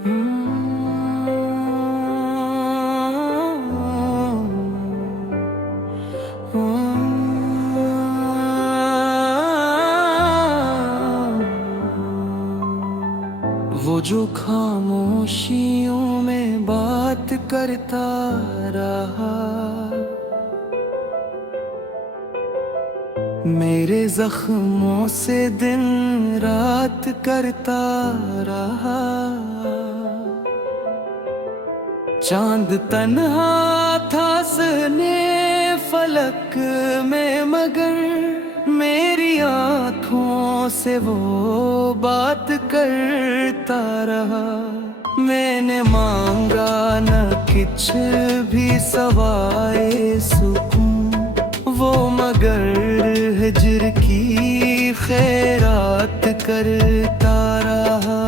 वो जो खामोशियों में बात करता रहा, मेरे जख्मों से दिन रात करता रहा। चांद तन्हा था सने फलक में, मगर मेरी आँखों से वो बात करता रहा। मैंने मांगा न कुछ भी सवाए सुकून, वो मगर हिज्र की खैरात करता रहा।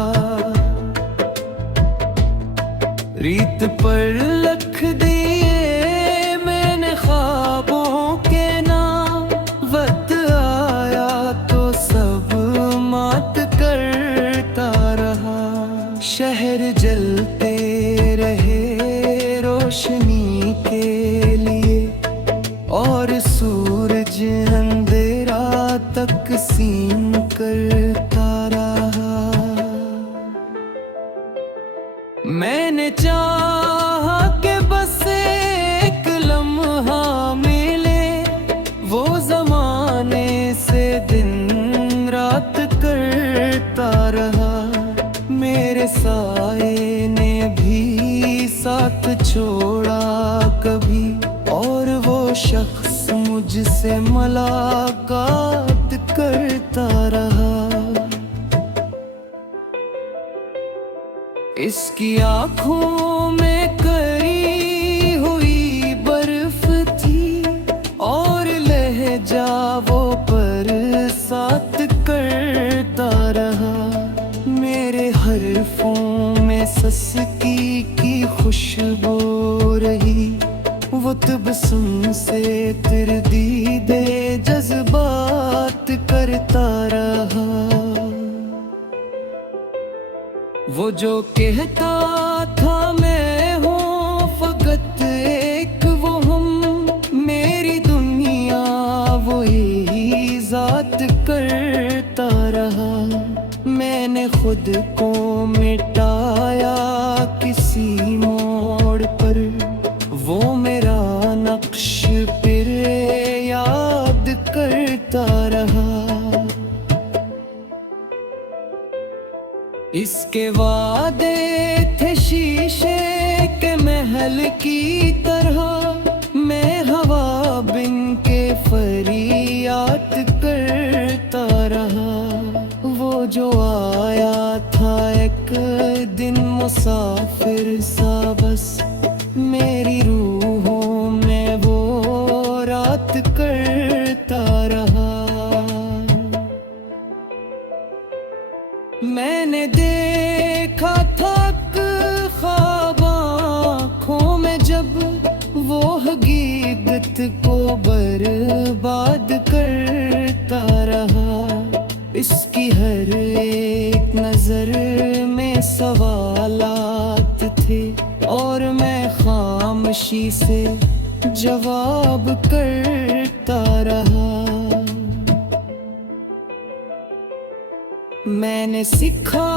रीत पर लख दिए मैंने ख्वाबों के नाम, वक्त आया तो सब मात करता रहा। शहर जलते रहे रोशनी के लिए, और सूरज अंधेरा तकसीम करता रहा। मैंने चाहा कि बस एक लम्हा मिले, वो जमाने से दिन रात करता रहा। मेरे साए ने भी साथ छोड़ा कभी, और वो शख्स मुझसे मुलाकात करता रहा। इसकी आँखों में करी हुई बर्फ थी, और लहजा वो बरसात करता रहा। मेरे हरफों में सस्की की खुशबू रही, वो तबस्सुम से तरदीदे जज्बात करता रहा। वो जो कहता था मैं हूँ फकत एक वो हम, मेरी दुनिया वो ही जात करता रहा। मैंने खुद को मिटाया किसी मोड़ पर, वो मेरा नक्श फिर याद करता रहा। इसके वादे थे शीशे के महल की तरह, मैं हवा बिन के फरियाद करता रहा। वो जो आया था एक दिन मुसाफिर सा, बस मेरी रूहों में वो रात करता रहा। मैंने देखा था ख्वाब आँखों में जब, वो हकीकत को बर्बाद करता रहा। इसकी हर एक नजर में सवालात थे, और मैं खामोशी से जवाब करता रहा। मैंने सीखा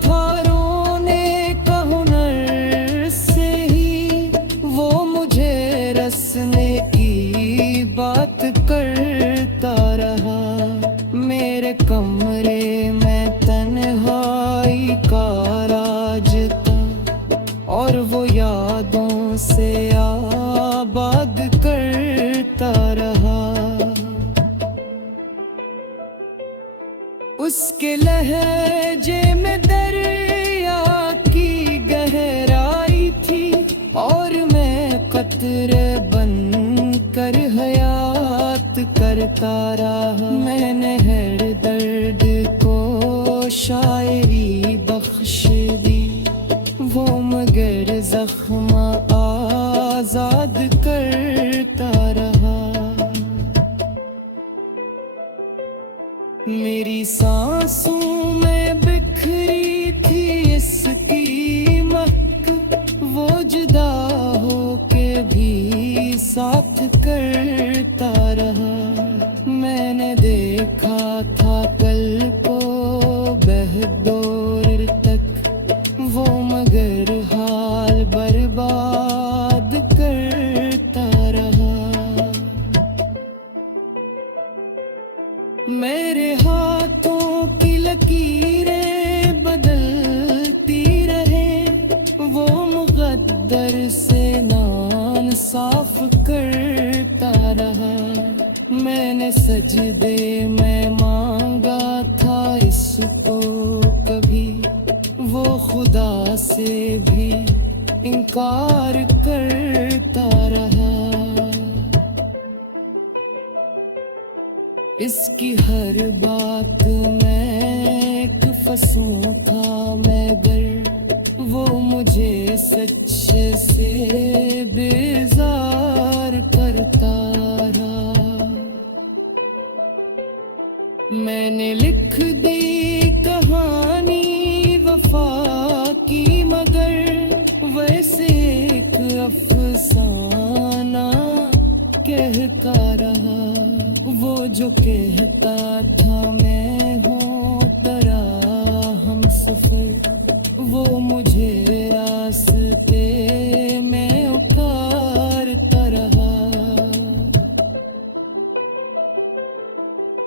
था रोने का हुनर से ही, वो मुझे रसने की बात करता रहा। मेरे कमरे में तन्हाई का राज था, और वो यादों से आबाद करता रहा। उसके लहजे में दरिया की गहराई थी, और मैं कतरे बन कर हयात करता रहा। मैंने हर दर्द को शायरी बख्श दी, वो मगर जख्म आजाद करता रहा। मेरी सांसों में बिखरी थी इसकी साथ करता रहा। मैंने देखा था कल को बहदौर तक वो, मगर हाल बर्बाद करता रहा। मेरे हाथों की लकीरें बदलती रहे, वो मुक़द्दर से नान साफ करता रहा। मैंने सजदे में मांगा था इसको कभी, वो खुदा से भी इनकार करता रहा। इसकी हर बात में एक फंसूं था मगर वो मुझे सच से बेजार करता रहा। मैंने लिख दी कहानी वफा की, मगर वैसे एक अफसाना कहता रहा। वो जो कहता था मैं हूँ तेरा हम सफर, वो मुझे रास्ते में उतारता रहा।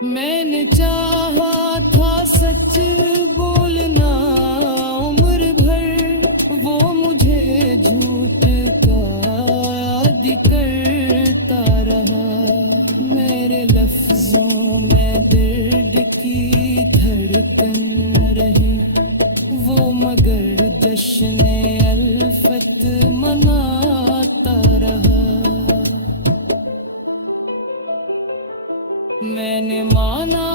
मैंने चाहा था सच बोलना उम्र भर, वो मुझे झूठ का आदी करता रहा। मेरे लफ्जों में दर्द की धड़कन रही, वो मगर जश्न अल्फत मनाता रहा। मैंने माना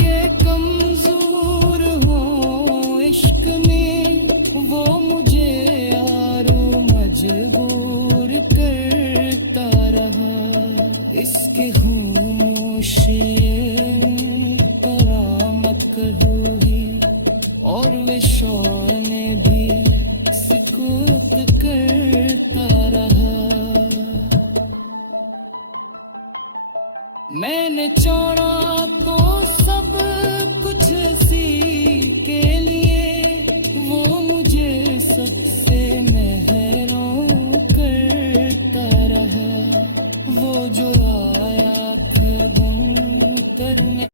के कमजोर हूँ इश्क में, वो मुझे यारो मजबूर करता रहा। इसके खामोश करामत हुई और वे शौर ने भी सुकूत करता रहा। मैंने छोड़ा तो सब कुछ इसी के लिए, वो मुझे सबसे महरूम करता रहा। वो जो आया था गम करने,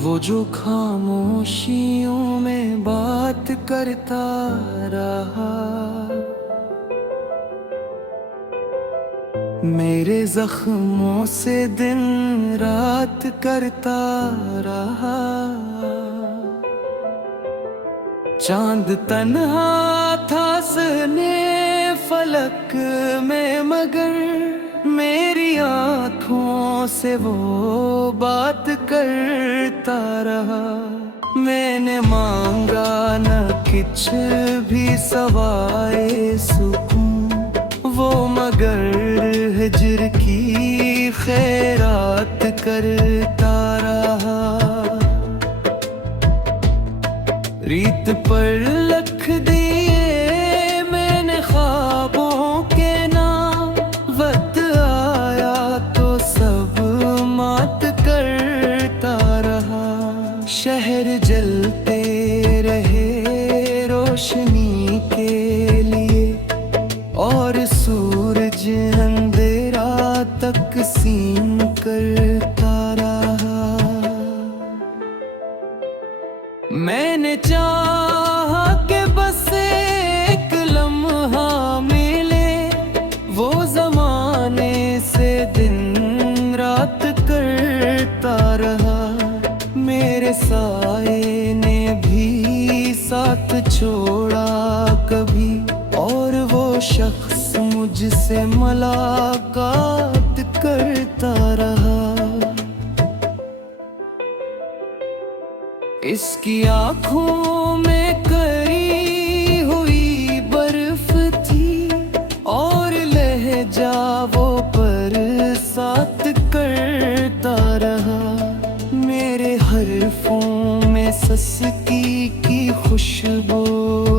वो जो खामोशियों में बात करता रहा। मेरे जख्मों से दिन रात करता रहा। चांद तन्हा था सने फलक में, मगर मेरी आँखों से वो बात करता रहा। मैंने मांगा न कुछ भी सवाए सुकून, वो मगर हिज्र की खैरात करता रहा। रीत पर लख दिए मैंने ख्वाबों के नाम, वक्त आया तो सब मात करता रहा। शहर जलते रहे रोशनी के लिए और सूरज अंधेरा तकसीम करता रहा। मैंने चाहा कि बस एक लम्हा मिले, वो जमाने से दिन रात करता रहा। मेरे साए ने भी साथ छोड़ा कभी, और वो शख्स मुझसे मुलाकात करता रहा। इसकी आँखों में करी हुई बर वो पर साथ करता रहा। मेरे हरफों में सस्की की खुशबू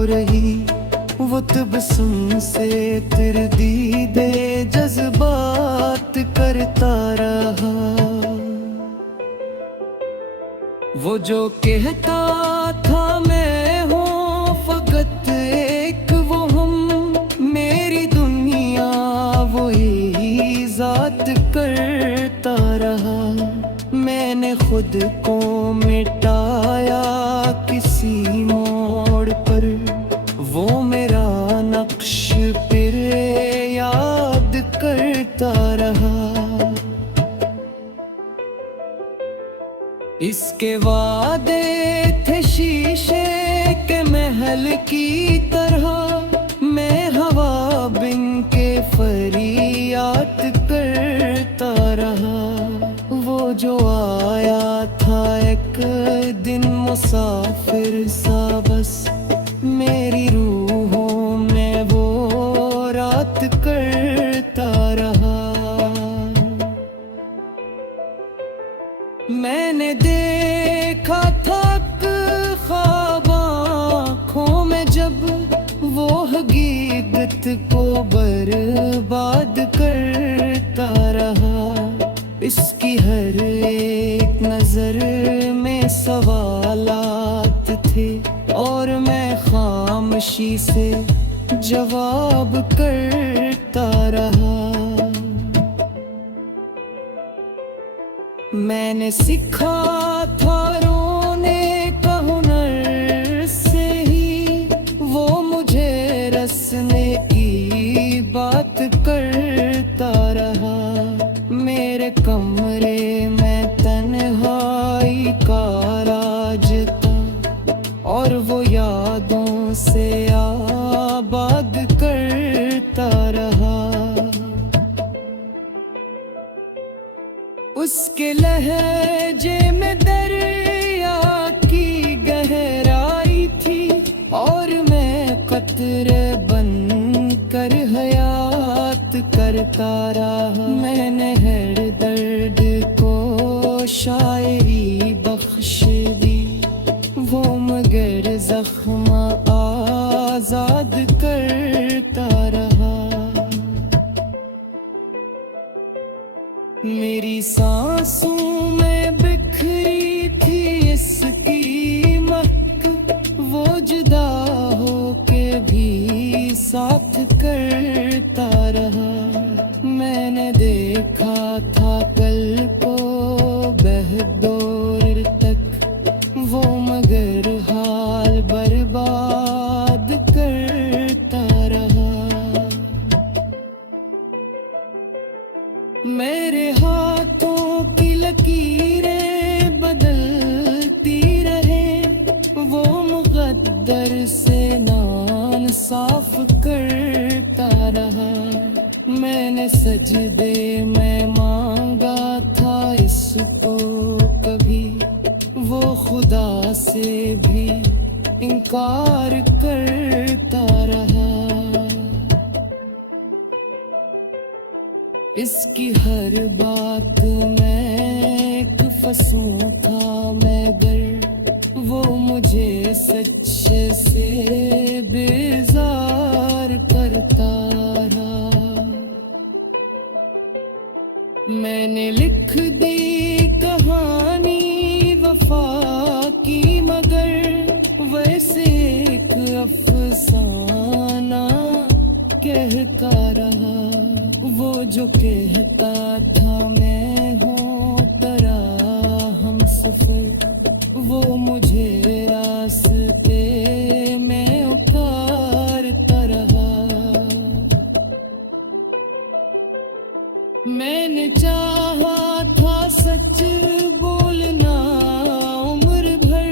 रही, वो तबस्सुम से तरदीदे जज्बात करता रहा। वो जो कहता था मैं हूँ फकत एक वो हम, मेरी दुनिया वो ही जात करता रहा। मैंने खुद को मिटाया किसी मोड़ पर, वो मेरा नक्श फिर याद करता रहा। इसके वादे थे शीशे के महल की तरह, मैं हवा बिन के फरियाद करता रहा। वो जो आया था एक दिन मुसाफिर सा बस, मेरी रूहों में वो रात करता रहा। मैंने देखा था ख्वाब आँखों में जब, वो हकीकत को बर्बाद करता रहा। इसकी हर एक नजर में सवालात थे, और मैं खामोशी से जवाब करता रहा। मैंने सीखा था रोने का हुनर से ही, वो मुझे रसने की बात करता रहा। मेरे कमरे में तन्हाई का राज था, और वो यादों से आबाद करता रहा। उसके लहजे में दरिया की गहराई थी, और मैं कतरे बन कर हयात करता रहा। मैंने हर दर्द को शायरी बख्श दी, वो मगर जख्म आजाद करता रहा। मेरी सांसों में बिखरी थी इसकी महक, वो जुदा होके भी साथ करता रहा। मैंने देखा था कल को बहदौर तक, वो मगर हाल बर्बाद करता रहा। मेरे हाथों की लकीरें बदलती रहे, वो मुक़द्दर से नान साफ करता रहा। मैंने सजदे में मांगा था इसको कभी, वो खुदा से भी इनकार करता रहा। इसकी हर बात में एक फंसूं था मगर, वो मुझे सच्चे से बेजार करता रहा। मैंने लिख दी कहानी वफा की, मगर वैसे एक अफसाना कहता रहा। वो जो कहता था मैं हूँ तेरा हम सफर, वो मुझे रास्ते में उतारता रहा। मैंने चाहा था सच बोलना उम्र भर,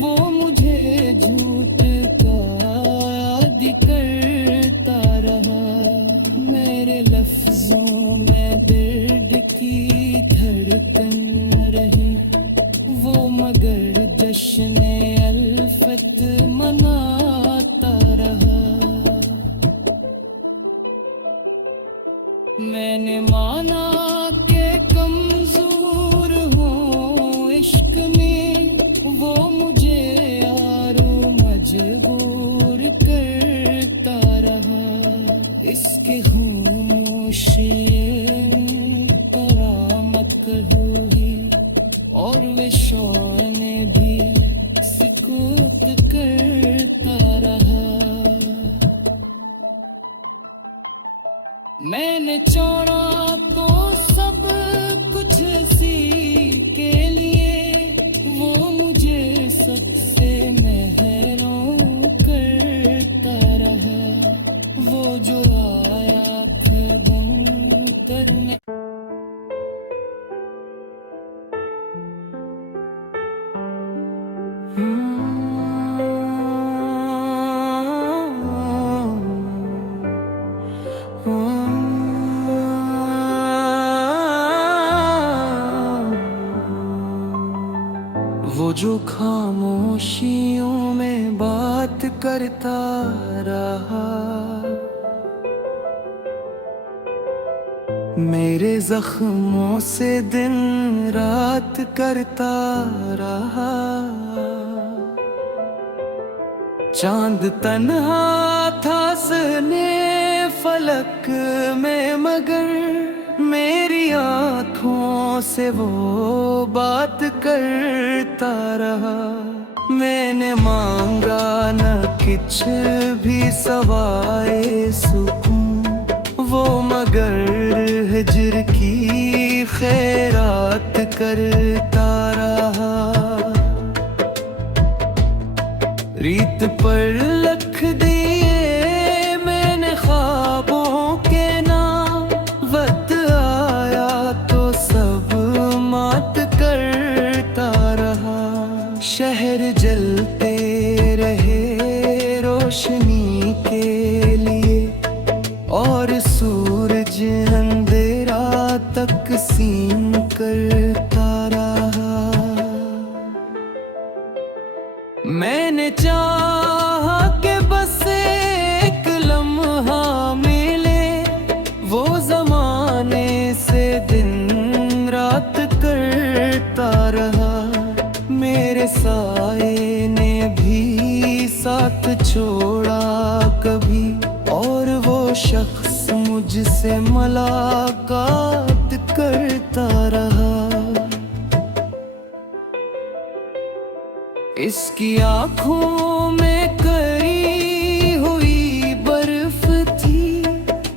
वो मुझे झूठ का आदि करता रहा। मेरे लफ्जों में दर्द की धड़कन रही, वो मगर जश्न अल्फत मनाता रहा। मैंने माना के कमजोर हूँ इश्क में, वो मुझे यारो मजबूर करता रहा। इसके खामोश करामत हुई और वे शौन भी सुकूत करता रहा। मैंने छोड़ा तो सब कुछ इसी के लिए, वो मुझे सबसे महरूम करता रहा। वो जो आया था गम करने, वो जो खामोशियों में बात करता रहा, मेरे जख्मों से दिन रात करता रहा। चांद तन्हा था सने फलक में, मगर मेरी आँखों से वो बात करता रहा। मैंने मांगा न कुछ भी सवाए सुकून, वो मगर हिज्र की खैरात करता रहा। रीत पर लख दिए मैंने ख्वाबों के नाम, वक्त आया तो सब मात करता रहा। शहर जलते रहे रोशनी के लिए और सूरज अंधेरा तकसीम करता रहा। मैंने चाहा कि बस एक लम्हा मिले, वो जमाने से दिन रात करता रहा। मेरे साए ने भी साथ छोड़ा कभी, और वो शख्स मुझसे मुलाकात करता रहा। इसकी आँखों में करी हुई बर्फ थी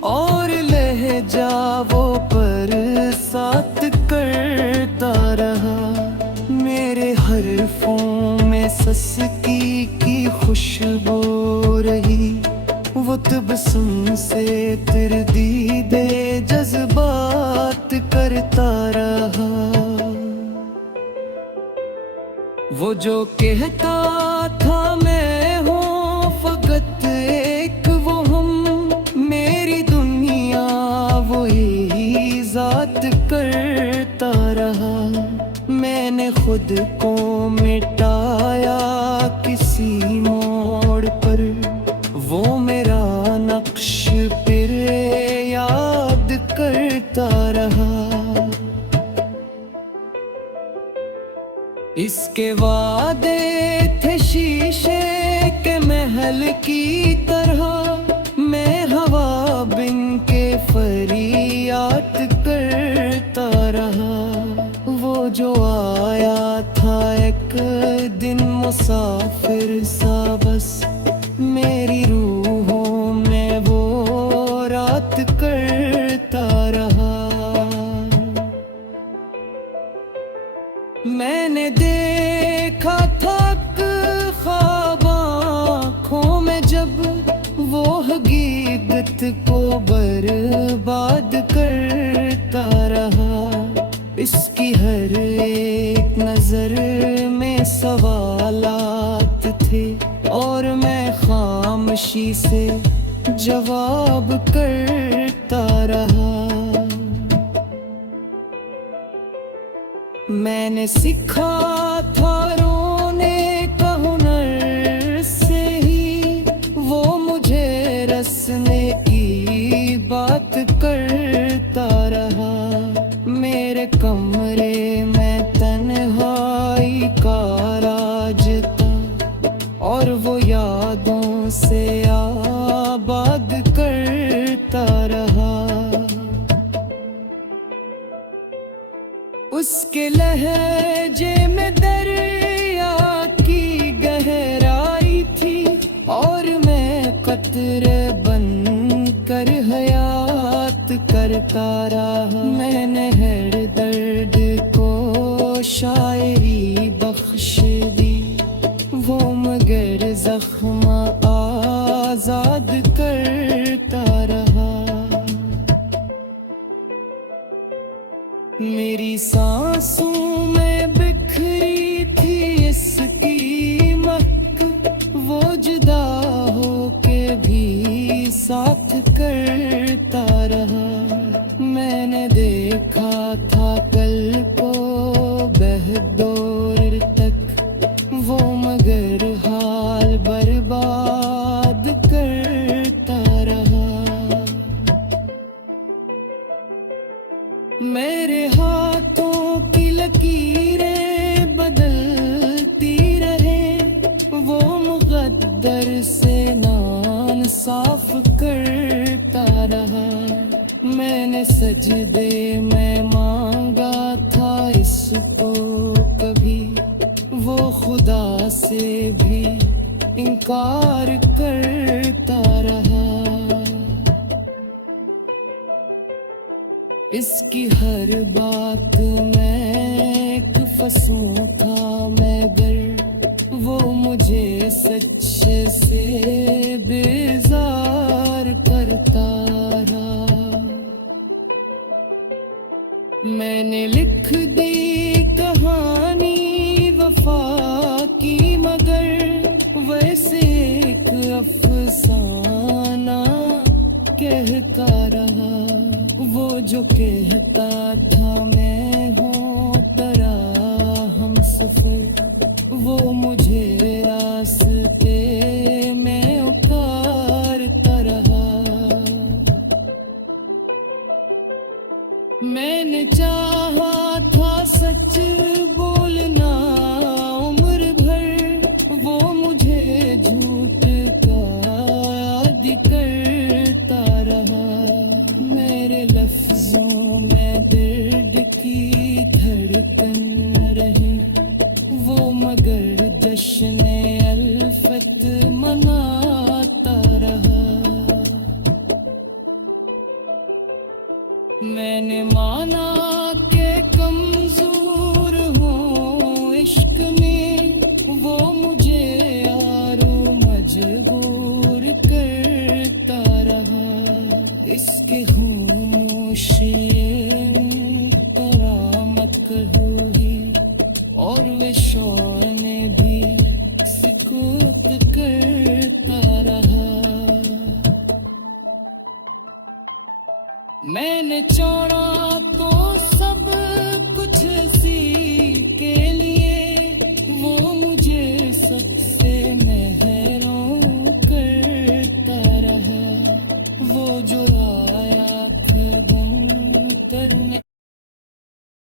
और लहजा वो बरसात करता रहा। मेरे हरफों में सस्की की खुशबू रही, वो तबस्सुम से तरदीदे जज्बात करता रहा। वो जो कहता था मैं हूँ फकत एक वो हम, मेरी दुनिया वो ही जात करता रहा। मैंने खुद को मिटाया किसी मोड़ पर, वो मेरा नक्श फिर याद करता रहा। इसके वादे थे शीशे के महल की तरह, मैं हवा बिन के फरियाद करता रहा। वो जो आया था एक दिन मुसाफिर सा, बस मेरी रूहों में वो रात करता रहा। मैंने देखा था ख्वाब आँखों में जब, वो हकीकत को बर्बाद करता रहा। इसकी हर एक नजर में सवालात थे और मैं खामोशी से जवाब करता रहा। मैंने सीखा था रोने का हुनर से ही, वो मुझे रसने की बात करता उसके लहजे में दरिया की गहराई थी और मैं कतरे बन कर हयात करता रहा। मैंने हर दर्द को शायरी बख्श दी, वो मगर जख्म आजाद करता रहा। मेरी सांसों में बिखरी थी इसकी महक, वो जुदा होके भी साथ करता रहा। मैंने देखा था कल को बहदौर तक, वो मगर हाल बर्बाद करता रहा। मेरे हाथों की लकीरें बदलती रहे, वो मुक़द्दर से नान साफ करता रहा। मैंने सजदे में मांगा था इसको कभी, वो खुदा से भी इनकार करता रहा। इसकी हर बात में एक फंसूं था मगर, वो मुझे सच्चे से बेजार करता रहा। मैंने लिख दी कहानी वफा की मगर, वैसे एक अफसाना कहता रहा। वो जो कहता था मैं हूँ तेरा हम सफर, वो मुझे रास्ते में उतारता रहा। मैंने चाहा था सच बोलना उम्र भर, वो मुझे झूठ का आदि करता रहा। मेरे लफ्जों में दर्द की धड़कन रही, वो मगर जश्न अल्फत मनाता रहा। मैंने माना के कमजोर हूँ इश्क में, वो मुझे यारो मजबूर करता रहा। इसके खामोशी करामत हुई और वे शौर ने भी सुकूत करता रहा। मैंने चौड़ा